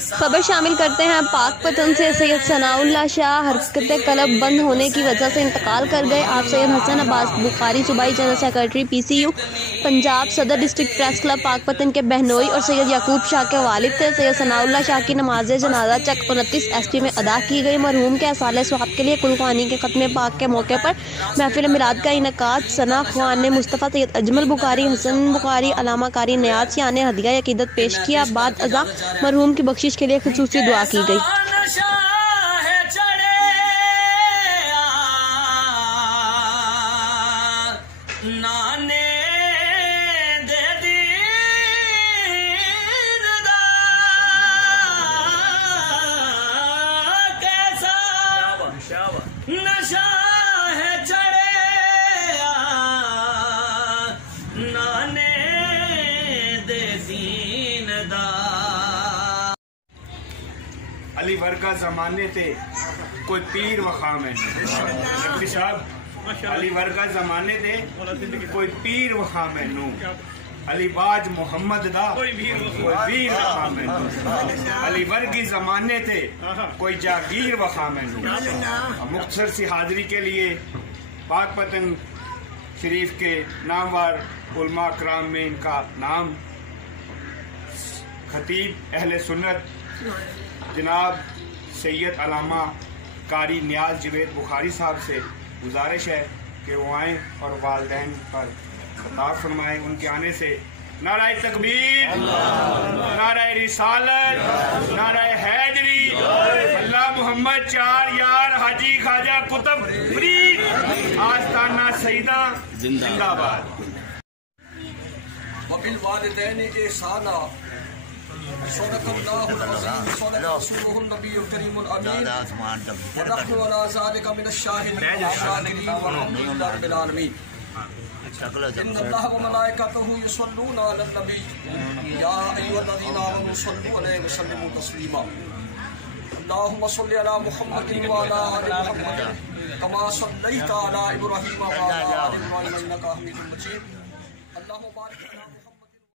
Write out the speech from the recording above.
खबर शामिल करते हैं पाकपतन से। सैयद सनाउल्लाह शाह हरकत कलब बंद होने की वजह से इंतकाल कर गए। आप सैयद हसन अब्बास बुखारी सूबाई जनरल सेक्रेटरी PCU पंजाब सदर डिस्ट्रिक्ट प्रेस क्लब पाकपतन के बहनोई और सैयद याकूब शाह के वालिद थे। सैयद सनाउल्लाह शाह की नमाज जनाजा चक 29 SP में अदा की गई। मरहूम के असाले स्वाब के लिए कुलखानी के ख़त्म पाक के मौके पर महफिल मिलाद का इनकाद सना ख़वान ने मुस्तफ़ा सैयद अजमल बुखारी, हसन बुखारी, अलामा कारी नियाज़ शाह ने हदिया अकीदत पेश किया। बाद अज़ा मरहूम की बख्शिश के लिए खुसूसी दुआ की गई। नशा है चढ़े नाने दे दीन दा। अली वर्गा जमाने ते कोई पीर वखा में साहब, अली वर्गा जमाने ते कोई पीर वखा मैनू, अली बाज मोहम्मद दा कोई वीर वखा मैनू, अली वर्गी जमाने ते कोई जागीर वखा मैनू। मुख्तसर सी हाजिरी के लिए पाकपतन शरीफ के नामवार उलमा कराम में इनका नाम खतीब अहले सुन्नत जनाब सैयद अलामा कारी नियाज़ जवेद बुखारी साहब से गुजारिश है कि वो आएँ और वालिदैन पर खिताब फरमाए। उनके आने से नाराए तकबीर, नाराए रिसालत, नाराए हैदरी, अल्लाह मोहम्मद चार यार हाजी ख्वाजा कुतुब फरीद आस्ताना सईदा जिंदाबाद। वबिल वालिदैन एहसाना सदक़ल्लाहुल अज़ीम सदक़ रसूलुहुन नबियुल करीमुल अमीन व नहनु अला ज़ालिका मिनश शाहिदीन व शाकिरीन वल्हम्दुलिल्लाहि रब्बिल आलमीन। इन्नल्लाह व मलाइकतहु युसल्लूना अलन नबी या अय्युहल्लज़ीना आमनू सल्लू अलैहि व सल्लिमू तस्लीमा। अल्लाहुम्मा सल्लि अला मुहम्मदिन व अला आलि मुहम्मद कमा सल्लैता अला इब्राहीम व अला आलि इब्राहीम इन्नका हमीदुम मजीद। अल्लाहुम्मा बारिक